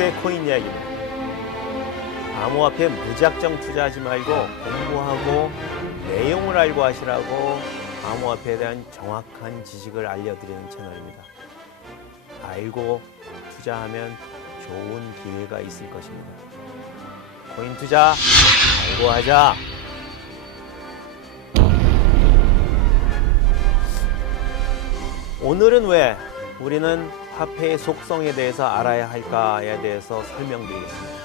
뉴스의 코인 이야기입니다. 암호화폐 무작정 투자하지 말고 공부하고 내용을 알고 하시라고 암호화폐에 대한 정확한 지식을 알려드리는 채널입니다. 알고 투자하면 좋은 기회가 있을 것입니다. 코인 투자 알고 하자. 오늘은 왜 우리는 화폐의 속성에 대해서 알아야 할까에 대해서 설명드리겠습니다.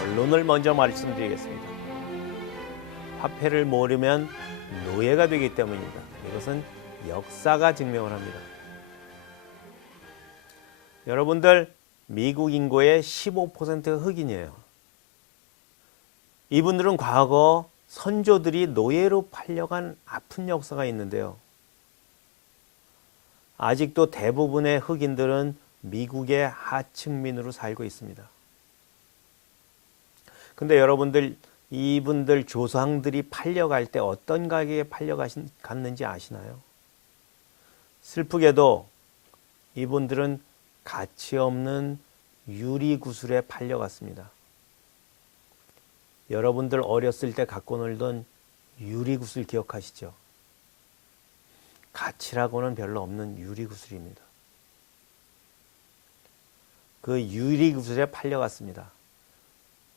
결론을 먼저 말씀드리겠습니다. 화폐를 모르면 노예가 되기 때문입니다. 이것은 역사가 증명을 합니다. 여러분들, 미국 인구의 15%가 흑인이에요. 이분들은 과거 선조들이 노예로 팔려간 아픈 역사가 있는데요. 아직도 대부분의 흑인들은 미국의 하층민으로 살고 있습니다. 근데 여러분들, 이분들 조상들이 팔려갈 때 어떤 가게에 팔려갔는지 아시나요? 슬프게도 이분들은 가치 없는 유리구슬에 팔려갔습니다. 여러분들 어렸을 때 갖고 놀던 유리구슬 기억하시죠? 가치라고는 별로 없는 유리구슬입니다. 그 유리구슬에 팔려갔습니다.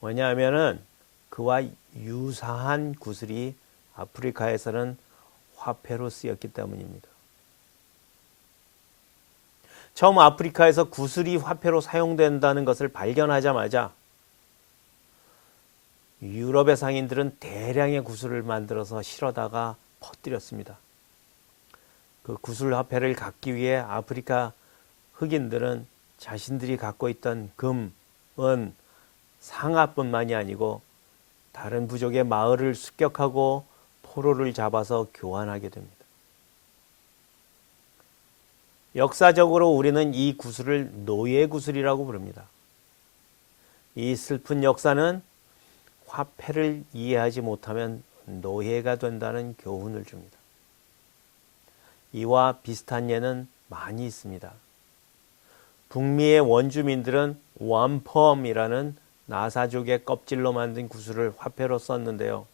왜냐하면은 그와 유사한 구슬이 아프리카에서는 화폐로 쓰였기 때문입니다. 처음 아프리카에서 구슬이 화폐로 사용된다는 것을 발견하자마자 유럽의 상인들은 대량의 구슬을 만들어서 실어다가 퍼뜨렸습니다. 그 구슬 화폐를 갖기 위해 아프리카 흑인들은 자신들이 갖고 있던 금, 은, 상아뿐만이 아니고 다른 부족의 마을을 습격하고 포로를 잡아서 교환하게 됩니다. 역사적으로 우리는 이 구슬을 노예 구슬이라고 부릅니다. 이 슬픈 역사는 화폐를 이해하지 못하면 노예가 된다는 교훈을 줍니다. 이와 비슷한 예는 많이 있습니다. 북미의 원주민들은 왬펌이라는 나사족의 껍질로 만든 구슬을 화폐로 썼는데요.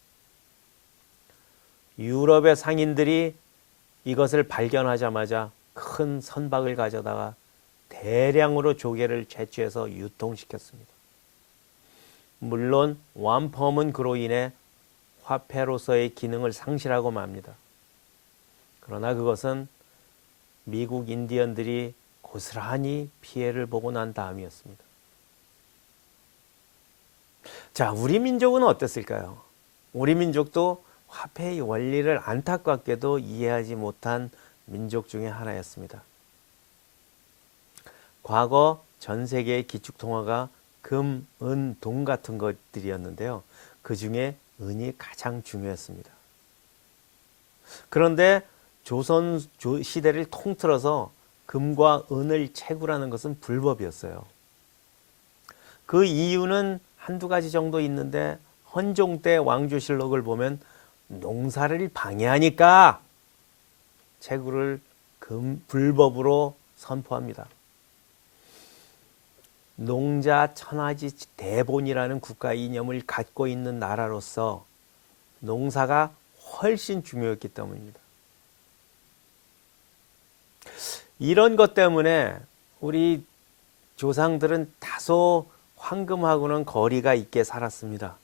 유럽의 상인들이 이것을 발견하자마자 큰 선박을 가져다가 대량으로 조개를 채취해서 유통시켰습니다. 물론 왬펌은 그로 인해 화폐로서의 기능을 상실하고 맙니다. 그러나 그것은 미국 인디언들이 고스란히 피해를 보고 난 다음이었습니다. 자, 우리 민족은 어땠을까요? 우리 민족도 화폐의 원리를 안타깝게도 이해하지 못한 민족 중에 하나였습니다. 과거 전 세계의 기축통화가 금, 은, 동 같은 것들이었는데요. 그 중에 은이 가장 중요했습니다. 그런데 조선 시대를 통틀어서 금과 은을 채굴하는 것은 불법이었어요. 그 이유는 한두 가지 정도 있는데 헌종 때 왕조실록을 보면 농사를 방해하니까 채굴을 불법으로 선포합니다. 농자 천하지 대본이라는 국가 이념을 갖고 있는 나라로서 농사가 훨씬 중요했기 때문입니다. 이런 것 때문에 우리 조상들은 다소 황금하고는 거리가 있게 살았습니다.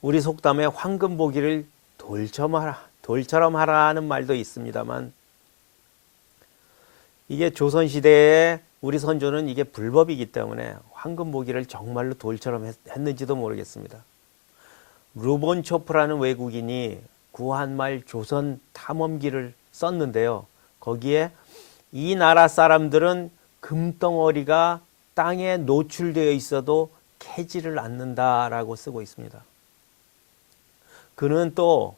우리 속담에 황금 보기를 돌처럼 하라는 말도 있습니다만, 이게 조선시대에 우리 선조는 이게 불법이기 때문에 황금 보기를 정말로 돌처럼 했는지도 모르겠습니다. 루본 초프라는 외국인이 구한말 조선 탐험기를 썼는데요. 거기에 이 나라 사람들은 금덩어리가 땅에 노출되어 있어도 캐지를 않는다라고 쓰고 있습니다. 그는 또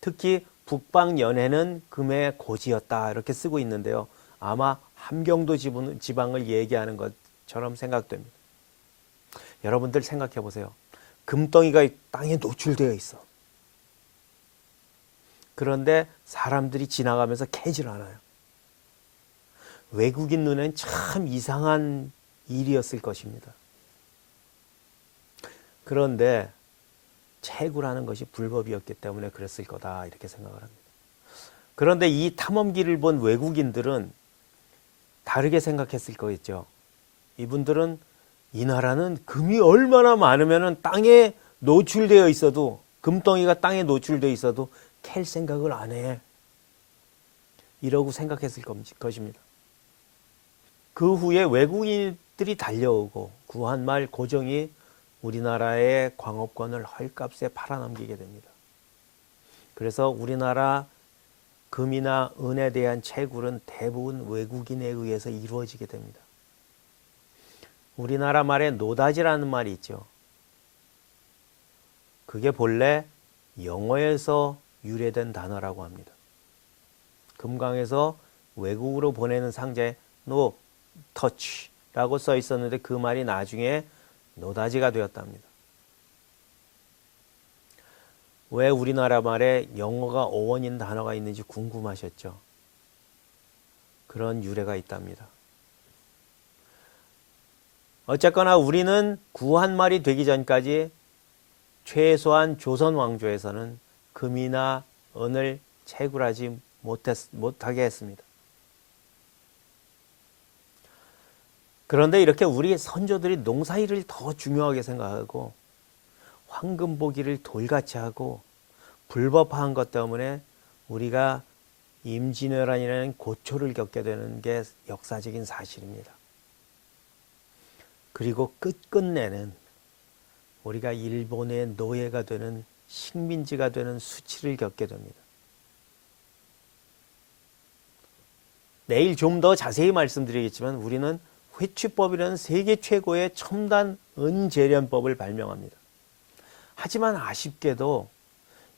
특히 북방 연해는 금의 고지였다 이렇게 쓰고 있는데요. 아마 함경도 지방을 얘기하는 것처럼 생각됩니다. 여러분들 생각해 보세요. 금덩이가 땅에 노출되어 있어. 그런데 사람들이 지나가면서 캐질 않아요. 외국인 눈엔 참 이상한 일이었을 것입니다. 그런데 채굴하는 것이 불법이었기 때문에 그랬을 거다 이렇게 생각을 합니다. 그런데 이 탐험기를 본 외국인들은 다르게 생각했을 거겠죠. 이분들은 이 나라는 금이 얼마나 많으면 땅에 노출되어 있어도, 금덩이가 땅에 노출되어 있어도 캘 생각을 안 해. 이러고 생각했을 것입니다. 그 후에 외국인들이 달려오고 구한말 고정이 우리나라의 광업권을 헐값에 팔아넘기게 됩니다. 그래서 우리나라 금이나 은에 대한 채굴은 대부분 외국인에 의해서 이루어지게 됩니다. 우리나라 말에 노다지라는 말이 있죠. 그게 본래 영어에서 유래된 단어라고 합니다. 금강에서 외국으로 보내는 상자에 No touch라고 써 있었는데 그 말이 나중에 노다지가 되었답니다. 왜 우리나라 말에 영어가 어원인 단어가 있는지 궁금하셨죠? 그런 유래가 있답니다. 어쨌거나 우리는 구한말이 되기 전까지 최소한 조선 왕조에서는 금이나 은을 채굴하지 못하게 했습니다. 그런데 이렇게 우리 선조들이 농사일을 더 중요하게 생각하고 황금 보기를 돌같이 하고 불법화한 것 때문에 우리가 임진왜란이라는 고초를 겪게 되는 게 역사적인 사실입니다. 그리고 끝끝내는 우리가 일본의 노예가 되는 식민지가 되는 수치를 겪게 됩니다. 내일 좀 더 자세히 말씀드리겠지만 우리는 회취법이라는 세계 최고의 첨단 은재련법을 발명합니다. 하지만 아쉽게도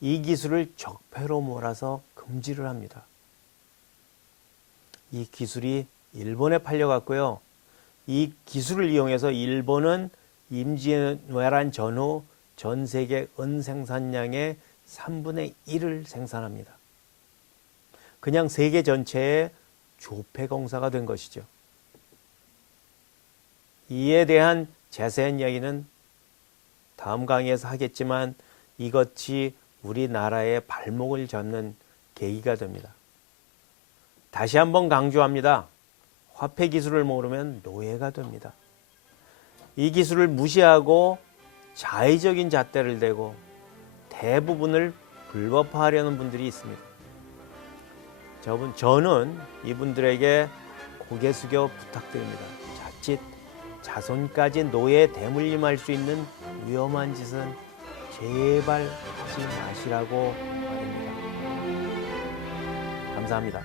이 기술을 적폐로 몰아서 금지를 합니다. 이 기술이 일본에 팔려갔고요. 이 기술을 이용해서 일본은 임진왜란 전후 전 세계 은 생산량의 3분의 1을 생산합니다. 그냥 세계 전체의 조폐공사가 된 것이죠. 이에 대한 자세한 이야기는 다음 강의에서 하겠지만 이것이 우리나라의 발목을 잡는 계기가 됩니다. 다시 한번 강조합니다. 화폐 기술을 모르면 노예가 됩니다. 이 기술을 무시하고 자의적인 잣대를 대고 대부분을 불법화하려는 분들이 있습니다. 저는 이분들에게 고개 숙여 부탁드립니다. 자칫 자손까지 노예 대물림할 수 있는 위험한 짓은 제발 하지 마시라고 말입니다. 감사합니다.